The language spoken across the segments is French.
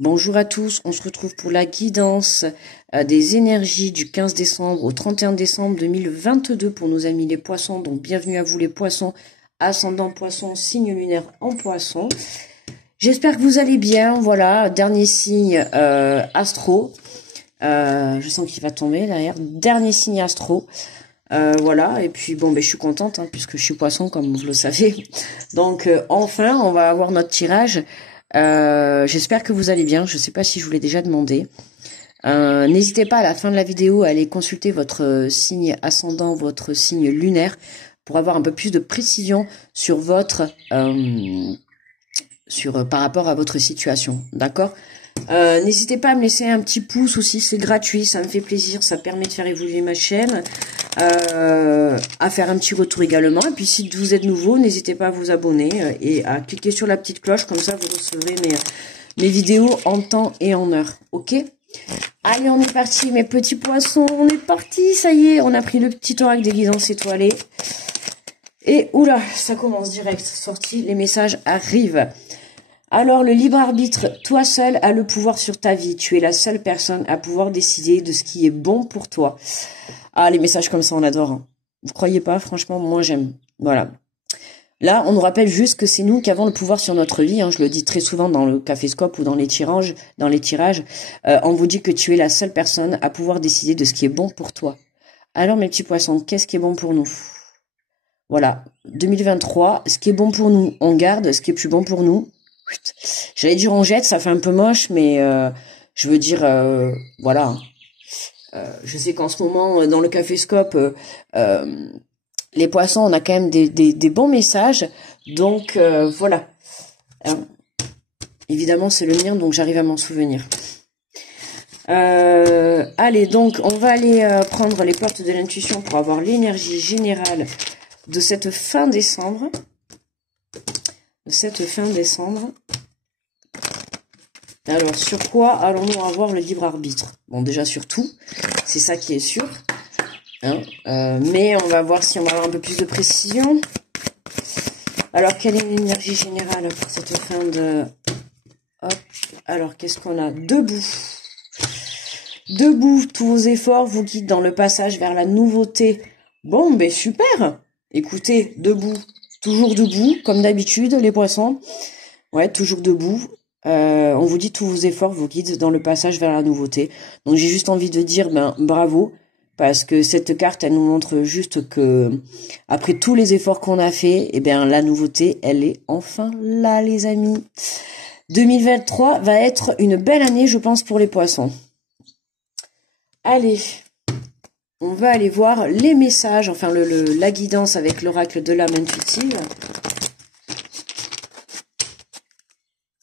Bonjour à tous, on se retrouve pour la guidance des énergies du 15 décembre au 31 décembre 2022 pour nos amis les poissons. Donc bienvenue à vous les poissons, ascendant poisson, signe lunaire en poisson. J'espère que vous allez bien, voilà, dernier signe astro. Je sens qu'il va tomber derrière, dernier signe astro. Voilà, et puis bon, je suis contente hein, puisque je suis poisson comme vous le savez. Donc enfin, on va avoir notre tirage. J'espère que vous allez bien. Je sais pas si je vous l'ai déjà demandé. N'hésitez pas à la fin de la vidéo à aller consulter votre signe ascendant, votre signe lunaire, pour avoir un peu plus de précision sur votre par rapport à votre situation. D'accord? N'hésitez pas à me laisser un petit pouce aussi, c'est gratuit, ça me fait plaisir, ça permet de faire évoluer ma chaîne, à faire un petit retour également. Et puis si vous êtes nouveau, n'hésitez pas à vous abonner et à cliquer sur la petite cloche, comme ça vous recevrez mes vidéos en temps et en heure. Ok? Allez, on est parti mes petits poissons, on est parti, ça y est, on a pris le petit oracle des guidances étoilées. Et oula, ça commence direct, sorti, les messages arrivent. Alors, le libre arbitre, toi seul as le pouvoir sur ta vie. Tu es la seule personne à pouvoir décider de ce qui est bon pour toi. Ah, les messages comme ça, on adore. Hein. Vous croyez pas? Franchement, moi, j'aime. Voilà. Là, on nous rappelle juste que c'est nous qui avons le pouvoir sur notre vie. Hein. Je le dis très souvent dans le caféscope ou dans les tirages. On vous dit que tu es la seule personne à pouvoir décider de ce qui est bon pour toi. Alors, mes petits poissons, qu'est-ce qui est bon pour nous? Voilà. 2023, ce qui est bon pour nous, on garde. Ce qui est plus bon pour nous, j'allais dire on jette, ça fait un peu moche, mais je veux dire, voilà. Je sais qu'en ce moment, dans le caféscope, les poissons, on a quand même des bons messages. Donc, voilà. Évidemment, c'est le mien, donc j'arrive à m'en souvenir. Allez, donc, on va aller prendre les portes de l'intuition pour avoir l'énergie générale de cette fin décembre. Alors, sur quoi allons-nous avoir le libre arbitre? Bon, déjà sur tout, c'est ça qui est sûr. Hein, mais on va voir si on va avoir un peu plus de précision. Alors, quelle est l'énergie générale pour cette fin de... Hop, alors, qu'est-ce qu'on a? Debout. Debout, tous vos efforts vous guident dans le passage vers la nouveauté. Bon, super. Écoutez, debout. Toujours debout, comme d'habitude, les poissons. Ouais, toujours debout. On vous dit tous vos efforts vous guident dans le passage vers la nouveauté. Donc j'ai juste envie de dire bravo, parce que cette carte, elle nous montre juste que après tous les efforts qu'on a fait, la nouveauté, elle est enfin là, les amis. 2023 va être une belle année, je pense, pour les poissons. Allez, on va aller voir les messages, enfin la guidance avec l'oracle de l'âme intuitive.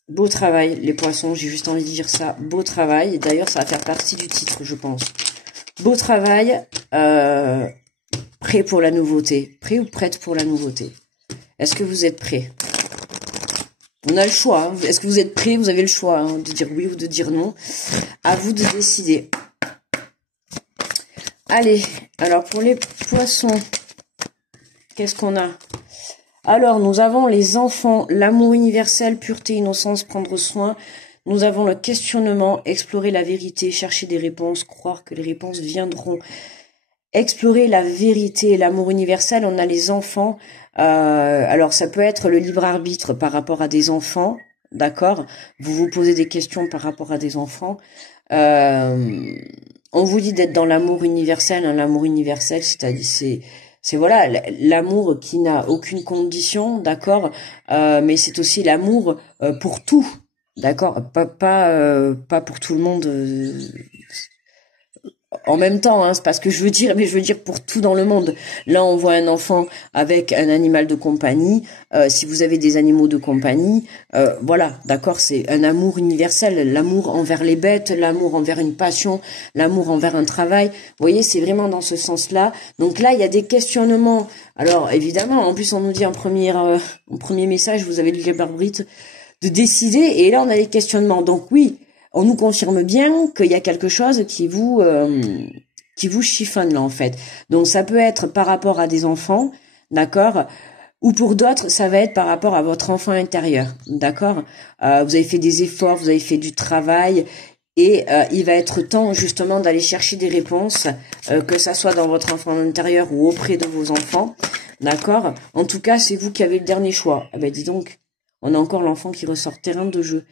Beau travail, les poissons, j'ai juste envie de dire ça. Beau travail, d'ailleurs ça va faire partie du titre, je pense. Beau travail, prêt pour la nouveauté. Prêt ou prête pour la nouveauté? Est-ce que vous êtes prêts? On a le choix. Hein. Est-ce que vous êtes prêts? Vous avez le choix hein, de dire oui ou de dire non. À vous de décider. Allez, alors pour les poissons, qu'est-ce qu'on a? Alors, nous avons les enfants, l'amour universel, pureté, innocence, prendre soin. Nous avons le questionnement, explorer la vérité, chercher des réponses, croire que les réponses viendront. Explorer la vérité, l'amour universel, on a les enfants. Alors, ça peut être le libre arbitre par rapport à des enfants, d'accord? Vous vous posez des questions par rapport à des enfants. On vous dit d'être dans l'amour universel. Hein, l'amour universel, c'est-à-dire c'est voilà l'amour qui n'a aucune condition, d'accord, mais c'est aussi l'amour pour tout, d'accord, pas pour tout le monde en même temps, hein, c'est pas ce que je veux dire, mais je veux dire pour tout dans le monde. Là, on voit un enfant avec un animal de compagnie. Si vous avez des animaux de compagnie, voilà, d'accord, c'est un amour universel, l'amour envers les bêtes, l'amour envers une passion, l'amour envers un travail. Vous voyez, c'est vraiment dans ce sens-là. Donc là, il y a des questionnements. Alors, évidemment, en plus, on nous dit en premier message, vous avez le libre arbitre de décider, et là, on a les questionnements. Donc oui, on nous confirme bien qu'il y a quelque chose qui vous chiffonne là en fait. Donc ça peut être par rapport à des enfants, d'accord, Ou pour d'autres, ça va être par rapport à votre enfant intérieur, d'accord? Vous avez fait des efforts, vous avez fait du travail, et il va être temps justement d'aller chercher des réponses, que ça soit dans votre enfant intérieur ou auprès de vos enfants, d'accord? En tout cas, c'est vous qui avez le dernier choix. Eh ben dis donc, on a encore l'enfant qui ressort, terrain de jeu.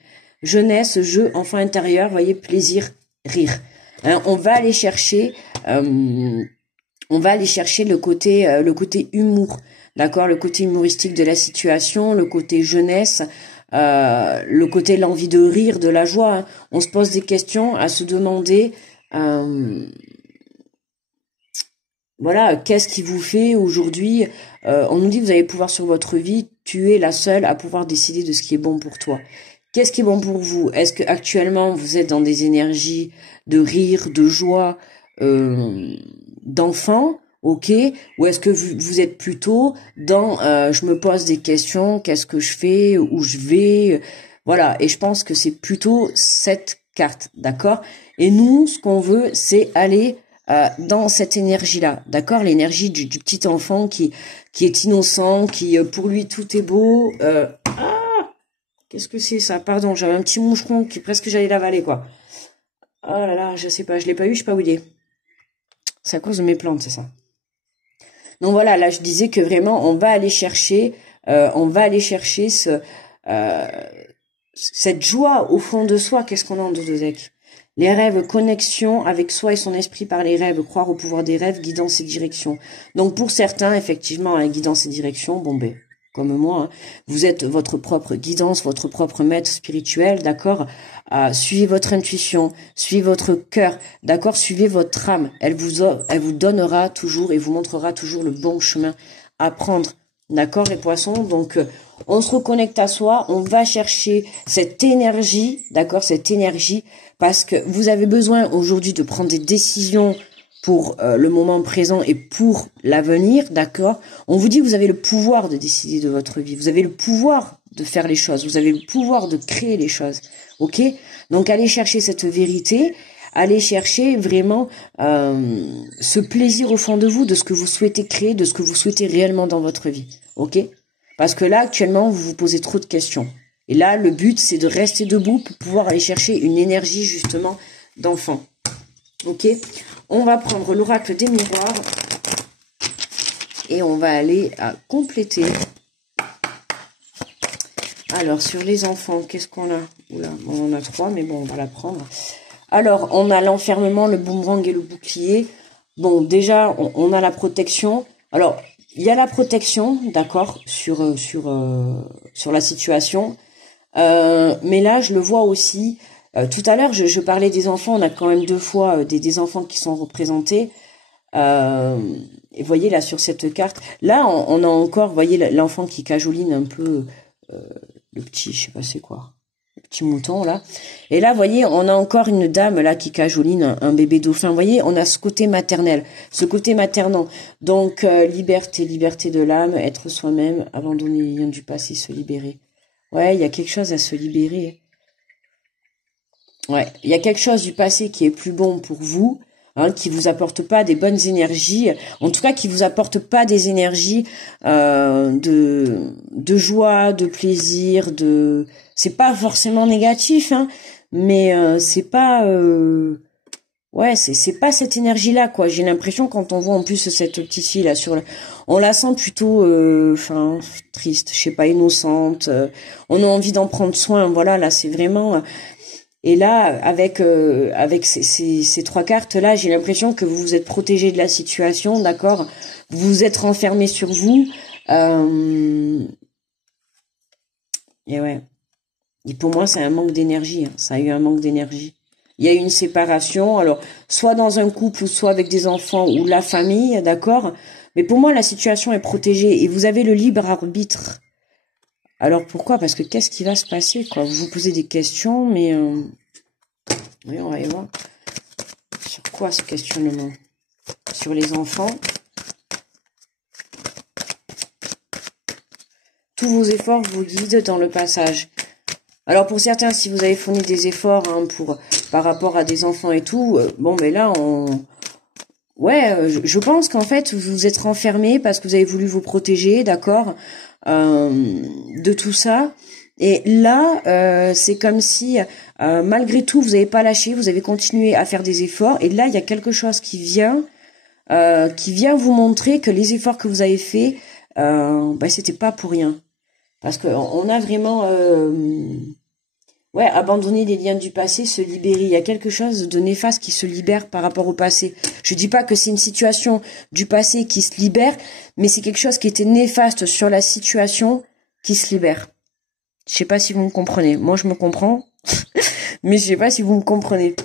Jeunesse, jeu, enfant intérieur, voyez, plaisir, rire. Hein, on va aller chercher le côté humour, d'accord, le côté humoristique de la situation, le côté jeunesse, le côté l'envie de rire, de la joie. Hein. On se pose des questions, à se demander, voilà, qu'est-ce qui vous fait aujourd'hui. On nous dit que vous avez le pouvoir sur votre vie, tu es la seule à pouvoir décider de ce qui est bon pour toi. Qu'est-ce qui est bon pour vous? Est-ce que actuellement vous êtes dans des énergies de rire, de joie, d'enfant, ok? Ou est-ce que vous êtes plutôt dans je me pose des questions, qu'est-ce que je fais, où je vais, voilà. Et je pense que c'est plutôt cette carte, d'accord? Et nous, ce qu'on veut, c'est aller dans cette énergie-là, d'accord? L'énergie du petit enfant qui est innocent, qui pour lui tout est beau. Qu'est-ce que c'est ça? Pardon, j'avais un petit moucheron qui presque j'allais l'avaler, quoi. Oh là là, je sais pas, je l'ai pas eu, je sais pas où il est. C'est à cause de mes plantes, c'est ça. Donc voilà, là je disais que vraiment on va aller chercher cette joie au fond de soi. Qu'est-ce qu'on a en Dododec? Les rêves, connexion avec soi et son esprit par les rêves, croire au pouvoir des rêves, guidance et direction. Donc pour certains, effectivement, hein, guidance et direction, bon ben, comme moi, hein, vous êtes votre propre guidance, votre propre maître spirituel, d'accord? Suivez votre intuition, suivez votre cœur, d'accord? Suivez votre âme. Elle vous donnera toujours et vous montrera toujours le bon chemin à prendre, d'accord, les poissons? Donc, on se reconnecte à soi, on va chercher cette énergie, d'accord? Cette énergie, parce que vous avez besoin aujourd'hui de prendre des décisions pour le moment présent et pour l'avenir, d'accord? On vous dit que vous avez le pouvoir de décider de votre vie, vous avez le pouvoir de faire les choses, vous avez le pouvoir de créer les choses, ok? Donc allez chercher cette vérité, allez chercher vraiment ce plaisir au fond de vous, de ce que vous souhaitez créer, de ce que vous souhaitez réellement dans votre vie, ok? Parce que là, actuellement, vous vous posez trop de questions. Et là, le but, c'est de rester debout pour pouvoir aller chercher une énergie, justement, d'enfant. Ok? On va prendre l'oracle des miroirs et on va aller à compléter. Alors, sur les enfants, qu'est-ce qu'on a? Oula, on en a 3, mais bon, on va la prendre. Alors, on a l'enfermement, le boomerang et le bouclier. Bon, déjà, on a la protection. Alors, il y a la protection, d'accord, sur la situation. Mais là, je le vois aussi. Tout à l'heure, je parlais des enfants. On a quand même 2 fois des enfants qui sont représentés. Et voyez là sur cette carte, là on a encore, voyez l'enfant qui cajoline un peu le petit, je sais pas c'est quoi, le petit mouton là. Et là, voyez, on a encore une dame là qui cajoline un bébé dauphin. Vous voyez, on a ce côté maternel, ce côté maternant. Donc liberté, liberté de l'âme, être soi-même, abandonner les liens du passé, se libérer. Ouais, il y a quelque chose à se libérer. Ouais, il y a quelque chose du passé qui est plus bon pour vous, hein, qui vous apporte pas des bonnes énergies, en tout cas qui vous apporte pas des énergies de joie, de plaisir, c'est pas forcément négatif, hein, mais c'est pas ouais, c'est pas cette énergie-là, quoi. J'ai l'impression quand on voit en plus cette petite fille là on la sent plutôt enfin triste, je sais pas, innocente, on a envie d'en prendre soin, voilà, là c'est vraiment. Et là, avec ces 3 cartes-là, j'ai l'impression que vous vous êtes protégé de la situation, d'accord? Vous vous êtes renfermé sur vous. Et ouais. Et pour moi, c'est un manque d'énergie. Hein. Ça a eu un manque d'énergie. Il y a eu une séparation, alors soit dans un couple, ou soit avec des enfants, ou la famille, d'accord? Mais pour moi, la situation est protégée. Et vous avez le libre arbitre. Alors pourquoi? Parce que qu'est-ce qui va se passer, quoi? Vous vous posez des questions, mais... Oui, on va y voir. Sur quoi ce questionnement? Sur les enfants. Tous vos efforts vous guident dans le passage. Alors pour certains, si vous avez fourni des efforts hein, par rapport à des enfants et tout, bon, mais là, ouais, je pense qu'en fait, vous vous êtes renfermé parce que vous avez voulu vous protéger, d'accord, de tout ça. Et là, c'est comme si, malgré tout, vous n'avez pas lâché, vous avez continué à faire des efforts. Et là, il y a quelque chose qui vient vous montrer que les efforts que vous avez faits, bah, c'était pas pour rien. Parce que on a vraiment, ouais, abandonné les liens du passé, se libérer. Il y a quelque chose de néfaste qui se libère par rapport au passé. Je dis pas que c'est une situation du passé qui se libère, mais c'est quelque chose qui était néfaste sur la situation qui se libère. Je sais pas si vous me comprenez. Moi, je me comprends, mais je sais pas si vous me comprenez.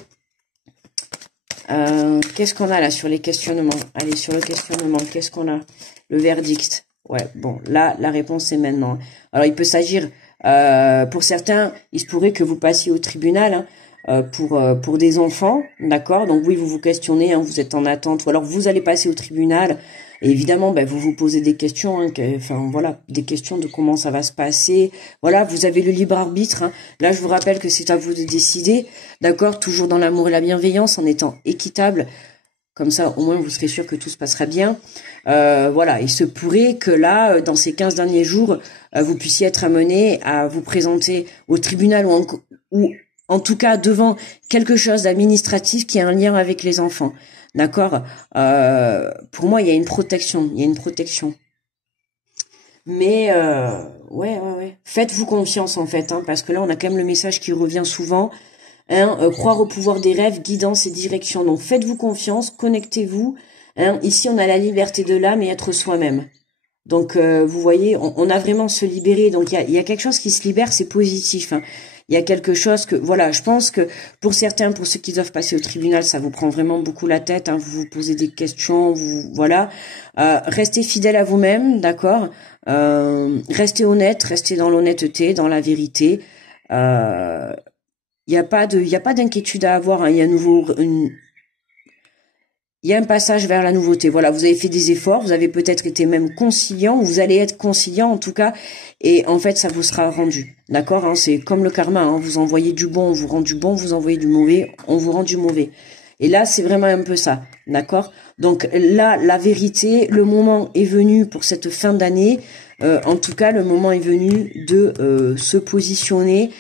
Qu'est-ce qu'on a là sur les questionnements? Allez, sur le questionnement, qu'est-ce qu'on a? Le verdict. Ouais, bon, là, la réponse est maintenant. Alors, il peut s'agir, pour certains, il se pourrait que vous passiez au tribunal, hein, pour des enfants, d'accord? Donc oui, vous vous questionnez, hein, vous êtes en attente, ou alors vous allez passer au tribunal, et évidemment, ben, vous vous posez des questions, hein, enfin voilà, des questions de comment ça va se passer. Voilà, vous avez le libre arbitre, hein. Là, je vous rappelle que c'est à vous de décider, d'accord? Toujours dans l'amour et la bienveillance, en étant équitable. Comme ça, au moins, vous serez sûr que tout se passera bien. Voilà, il se pourrait que là, dans ces 15 derniers jours, vous puissiez être amené à vous présenter au tribunal ou en tout cas devant quelque chose d'administratif qui a un lien avec les enfants. D'accord? Pour moi, il y a une protection. Il y a une protection. Mais ouais. Faites-vous confiance en fait, hein, parce que là, on a quand même le message qui revient souvent. Hein, croire au pouvoir des rêves, guidance et direction. Donc faites-vous confiance, connectez-vous. Hein, ici, on a la liberté de l'âme et être soi-même. Donc vous voyez, on a vraiment se libérer. Donc il y a quelque chose qui se libère, c'est positif. Hein. Il y a quelque chose que, voilà, je pense que pour certains, pour ceux qui doivent passer au tribunal, ça vous prend vraiment beaucoup la tête. Hein, vous vous posez des questions, voilà. Restez fidèle à vous-même, d'accord. Restez honnête, restez dans l'honnêteté, dans la vérité. Il y a pas d'inquiétude à avoir. Hein. Il y a un passage vers la nouveauté. Voilà, vous avez fait des efforts, vous avez peut-être été même conciliant, vous allez être conciliant en tout cas, et en fait ça vous sera rendu. D'accord, hein, c'est comme le karma, hein, vous envoyez du bon, on vous rend du bon, vous envoyez du mauvais, on vous rend du mauvais. Et là, c'est vraiment un peu ça, d'accord? Donc là, la vérité, le moment est venu pour cette fin d'année, en tout cas, le moment est venu de se positionner,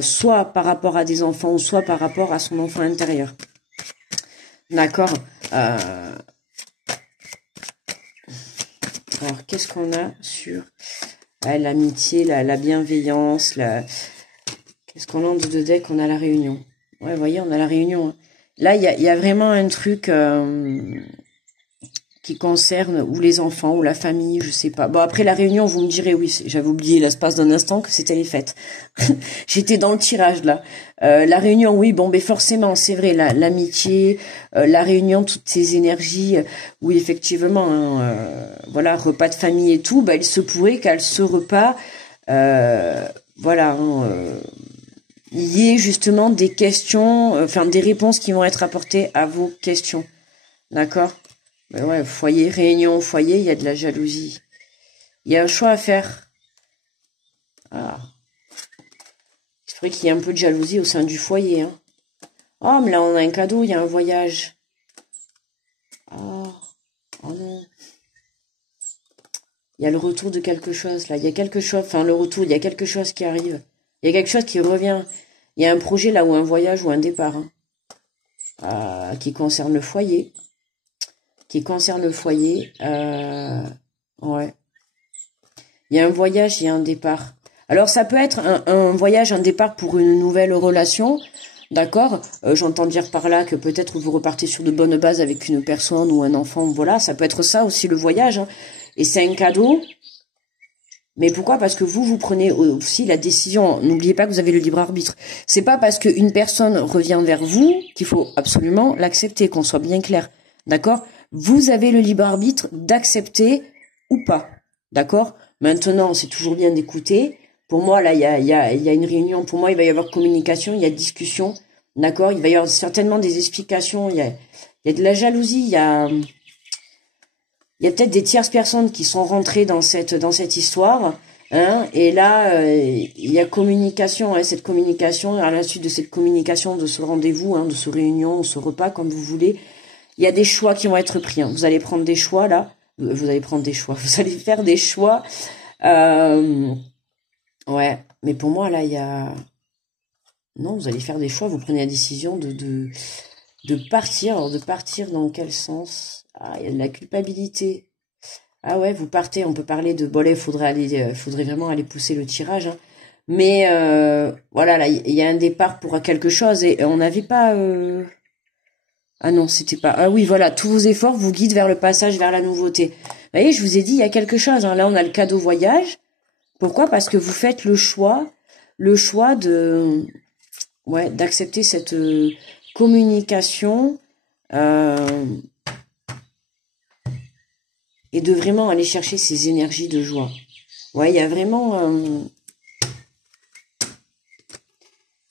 soit par rapport à des enfants, soit par rapport à son enfant intérieur. D'accord. Alors, qu'est-ce qu'on a sur l'amitié, la bienveillance, qu'est-ce qu'on a en deux decks? On a la réunion. Ouais, vous voyez, on a la réunion. Hein. Là, il y a vraiment un truc qui concerne ou les enfants ou la famille, je sais pas. Bon, après la réunion, vous me direz, oui, j'avais oublié l'espace d'un instant que c'était les fêtes. J'étais dans le tirage là. La réunion, oui, bon, mais forcément, c'est vrai, l'amitié, la réunion, toutes ces énergies, oui, effectivement, hein, voilà, repas de famille et tout, bah, il se pourrait qu'à ce repas, voilà, hein, il y ait justement des questions, enfin des réponses qui vont être apportées à vos questions. D'accord? Ben ouais, foyer, réunion au foyer, il y a de la jalousie. Il y a un choix à faire. Ah. C'est vrai qu'il y a un peu de jalousie au sein du foyer. Hein. Oh, mais là, on a un cadeau, il y a un voyage. Oh, oh non. Il y a le retour de quelque chose, là. Il y a quelque chose, enfin, le retour, il y a quelque chose qui arrive. Il y a quelque chose qui revient. Il y a un projet, là, ou un voyage, ou un départ. Hein, qui concerne le foyer. Ouais. Il y a un voyage, il y a un départ. Alors ça peut être un voyage, un départ pour une nouvelle relation, d'accord. J'entends dire par là que peut-être vous repartez sur de bonnes bases avec une personne ou un enfant, voilà, ça peut être ça aussi le voyage. Hein. Et c'est un cadeau. Mais pourquoi? Parce que vous prenez aussi la décision. N'oubliez pas que vous avez le libre arbitre. C'est pas parce qu'une personne revient vers vous qu'il faut absolument l'accepter, qu'on soit bien clair, d'accord. Vous avez le libre arbitre d'accepter ou pas, d'accord. Maintenant, c'est toujours bien d'écouter. Pour moi, là, il y a une réunion. Pour moi, il va y avoir communication, il y a discussion, d'accord. Il va y avoir certainement des explications. Il y a de la jalousie. Il y a peut-être des tierces personnes qui sont rentrées dans cette histoire. Hein, et là, il y a communication. Hein, cette communication, à la suite de cette communication, de ce rendez-vous, hein, de ce réunion, ce repas, comme vous voulez. il y a des choix qui vont être pris. Hein. Vous allez prendre des choix là. Vous allez prendre des choix. Vous allez faire des choix. Ouais, mais pour moi là, il y a. Non, vous allez faire des choix. Vous prenez la décision de partir. Alors de partir dans quel sens? Ah, il y a de la culpabilité. Ah ouais, vous partez. On peut parler de. Bon là, faudrait vraiment aller pousser le tirage. Hein. Mais voilà, là, il y a un départ pour quelque chose et on n'avait pas. Ah non, c'était pas. Ah oui, voilà, tous vos efforts vous guident vers le passage vers la nouveauté. Vous voyez, je vous ai dit, il y a quelque chose. Hein. Là, on a le cadeau voyage. Pourquoi? Parce que vous faites le choix de, ouais, d'accepter cette communication et de vraiment aller chercher ces énergies de joie. Ouais, il y a vraiment.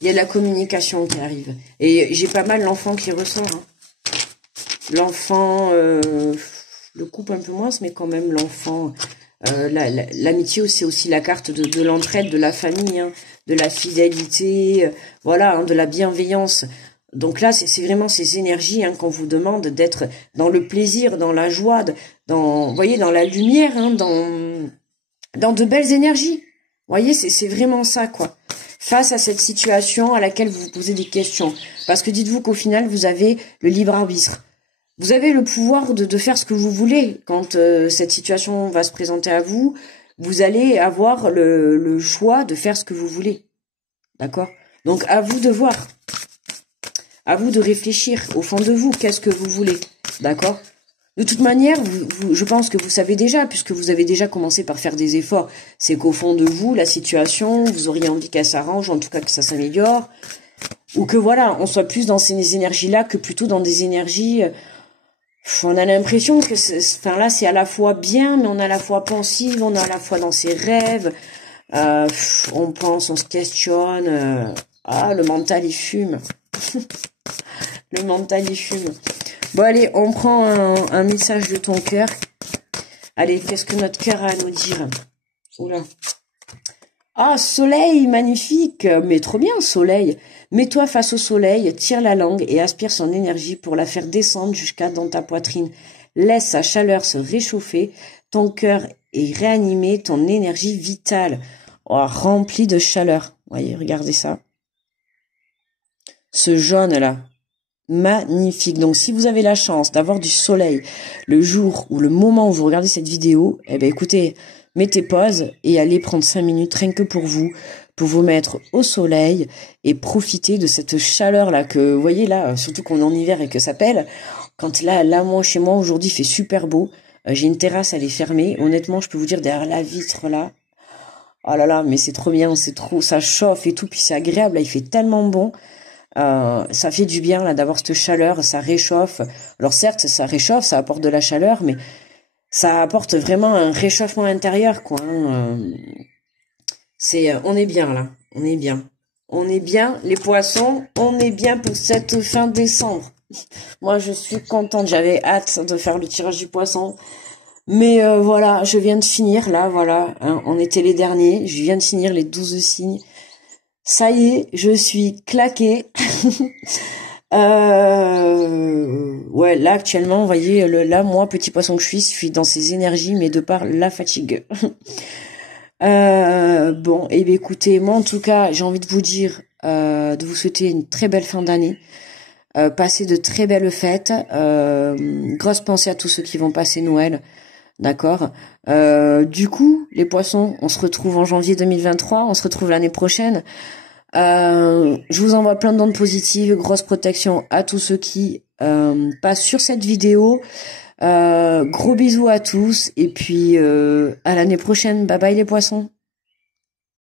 Il y a de la communication qui arrive. Et j'ai pas mal l'enfant qui ressort. Hein. L'enfant, le couple un peu moins, mais quand même l'enfant. L'amitié, c'est aussi la carte de l'entraide, de la famille, hein, de la fidélité, voilà, hein, de la bienveillance. Donc là, c'est vraiment ces énergies hein, qu'on vous demande d'être dans le plaisir, dans la joie, vous voyez, dans la lumière, hein, dans de belles énergies. Vous voyez, c'est vraiment ça, quoi. Face à cette situation à laquelle vous vous posez des questions. Parce que dites-vous qu'au final, vous avez le libre arbitre. Vous avez le pouvoir de faire ce que vous voulez. Quand cette situation va se présenter à vous, vous allez avoir le choix de faire ce que vous voulez. D'accord? Donc, à vous de voir. À vous de réfléchir au fond de vous. Qu'est-ce que vous voulez? D'accord? De toute manière, je pense que vous savez déjà, puisque vous avez déjà commencé par faire des efforts. C'est qu'au fond de vous, la situation, vous auriez envie qu'elle s'arrange, en tout cas que ça s'améliore. Ou que voilà, on soit plus dans ces énergies-là que plutôt dans des énergies... on a l'impression que enfin là, c'est à la fois bien, mais on est à la fois pensive, on est à la fois dans ses rêves. On pense, on se questionne. Ah, le mental, il fume. Le mental, il fume. Bon, allez, on prend un message de ton cœur. Allez, qu'est-ce que notre cœur a à nous dire? Oula. Ah, soleil, magnifique. Mais trop bien, soleil. Mets-toi face au soleil, tire la langue et aspire son énergie pour la faire descendre jusqu'à dans ta poitrine. Laisse sa chaleur se réchauffer. Ton cœur est réanimé, ton énergie vitale. Oh, remplie de chaleur. Voyez, regardez ça. Ce jaune-là. Magnifique. Donc, si vous avez la chance d'avoir du soleil le jour ou le moment où vous regardez cette vidéo, eh ben, écoutez, mettez pause et allez prendre 5 minutes rien que pour vous mettre au soleil et profiter de cette chaleur-là que, vous voyez là, surtout qu'on est en hiver et que ça pèle. Quand là, moi, chez moi, aujourd'hui, il fait super beau. J'ai une terrasse, elle est fermée. Honnêtement, je peux vous dire, derrière la vitre, là, oh là là, mais c'est trop bien, ça chauffe et tout, puis c'est agréable, là, il fait tellement bon. Ça fait du bien là d'avoir cette chaleur, ça réchauffe. Alors certes, ça réchauffe, ça apporte de la chaleur, mais ça apporte vraiment un réchauffement intérieur, quoi. Hein. On est bien là, on est bien, les poissons, on est bien pour cette fin décembre. Moi, je suis contente, j'avais hâte de faire le tirage du poisson. Mais voilà, je viens de finir là, voilà. Hein, on était les derniers, je viens de finir les 12 signes. Ça y est, je suis claquée. Ouais, là actuellement, vous voyez, là, moi, petit poisson que je suis dans ces énergies, mais de par la fatigue. Bon, et bien écoutez, moi en tout cas, j'ai envie de vous dire, de vous souhaiter une très belle fin d'année. Passez de très belles fêtes. Grosse pensée à tous ceux qui vont passer Noël. D'accord. Du coup, les poissons, on se retrouve en janvier 2023, on se retrouve l'année prochaine. Je vous envoie plein d'ondes positives, grosse protection à tous ceux qui passent sur cette vidéo. Gros bisous à tous et puis à l'année prochaine. Bye bye les poissons.